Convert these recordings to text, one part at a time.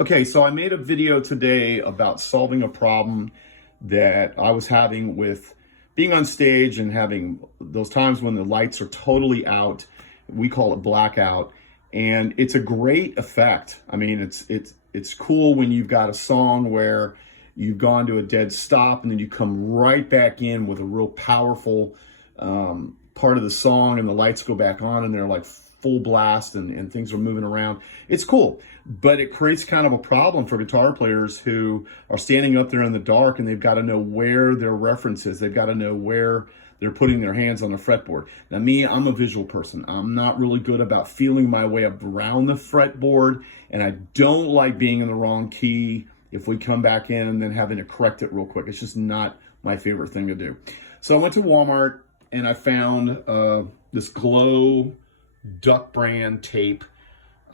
Okay, so I made a video today about solving a problem that I was having with being on stage and having those times when the lights are totally out. We call it blackout, and it's a great effect. I mean, it's cool when you've got a song where you've gone to a dead stop and then you come right back in with a real powerful part of the song, and the lights go back on and they're like full blast and things are moving around. It's cool, but it creates kind of a problem for guitar players who are standing up there in the dark and they've got to know where their reference is. They've got to know where they're putting their hands on the fretboard. Now me, I'm a visual person. I'm not really good about feeling my way around the fretboard, and I don't like being in the wrong key if we come back in and then having to correct it real quick. It's just not my favorite thing to do. So I went to Walmart and I found this glow duck brand tape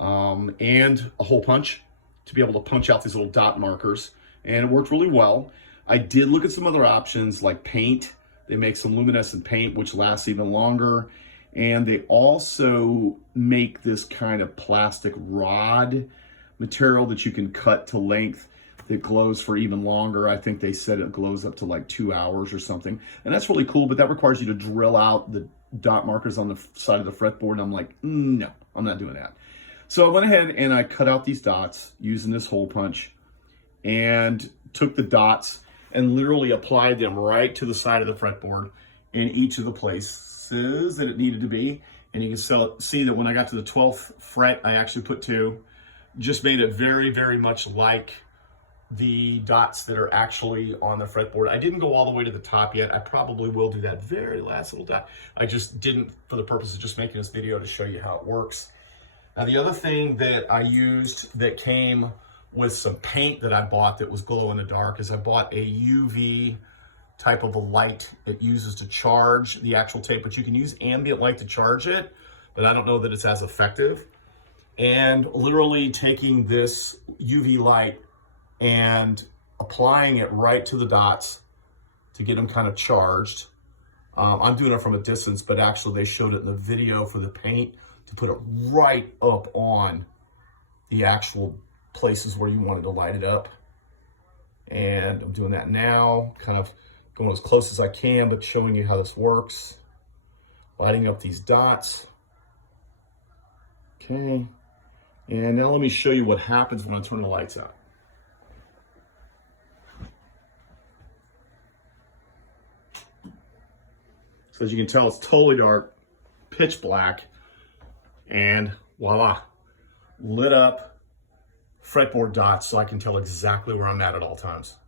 and a hole punch to be able to punch out these little dot markers, and it worked really well. I did look at some other options like paint. They make some luminescent paint which lasts even longer, and they also make this kind of plastic rod material that you can cut to length that glows for even longer. I think they said it glows up to like 2 hours or something, and that's really cool, but that requires you to drill out the dot markers on the side of the fretboard, and I'm like, no, I'm not doing that. So I went ahead and I cut out these dots using this hole punch and took the dots and literally applied them right to the side of the fretboard in each of the places that it needed to be. And you can see that when I got to the 12th fret, I actually put 2. Just made it very, very much like the dots that are actually on the fretboard. I didn't go all the way to the top yet. I probably will do that very last little dot. I just didn't for the purpose of just making this video to show you how it works. Now the other thing that I used that came with some paint that I bought that was glow in the dark is I bought a UV type of a light it uses to charge the actual tape, but you can use ambient light to charge it, but I don't know that it's as effective. And literally taking this UV light and applying it right to the dots to get them kind of charged. I'm doing it from a distance, but actually they showed it in the video for the paint to put it right up on the actual places where you wanted to light it up. And I'm doing that now, kind of going as close as I can, but showing you how this works. Lighting up these dots. Okay. And now let me show you what happens when I turn the lights out. So as you can tell, it's totally dark, pitch black, and voila, lit up fretboard dots so I can tell exactly where I'm at all times.